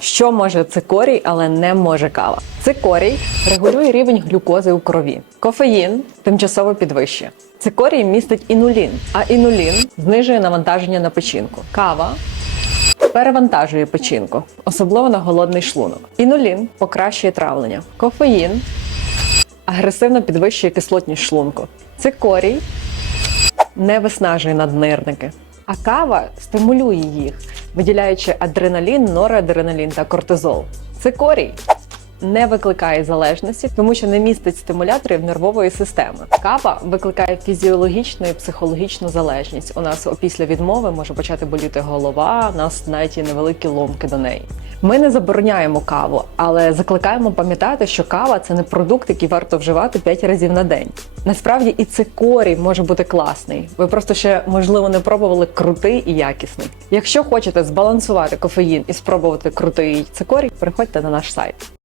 Що може цикорій, але не може кава? Цикорій регулює рівень глюкози у крові. Кофеїн тимчасово підвищує. Цикорій містить інулін, а інулін знижує навантаження на печінку. Кава перевантажує печінку, особливо на голодний шлунок. Інулін покращує травлення. Кофеїн агресивно підвищує кислотність шлунку. Цикорій не виснажує наднирники. А кава стимулює їх, виділяючи адреналін, норадреналін та кортизол. Цикорій не викликає залежності, тому що не містить стимуляторів нервової системи. Кава викликає фізіологічну і психологічну залежність. У нас після відмови може почати боліти голова, у нас навіть є невеликі ломки до неї. Ми не забороняємо каву, але закликаємо пам'ятати, що кава це не продукт, який варто вживати 5 разів на день. Насправді і цикорій може бути класний. Ви просто ще можливо не пробували крутий і якісний. Якщо хочете збалансувати кофеїн і спробувати крутий цикорій, переходьте на наш сайт.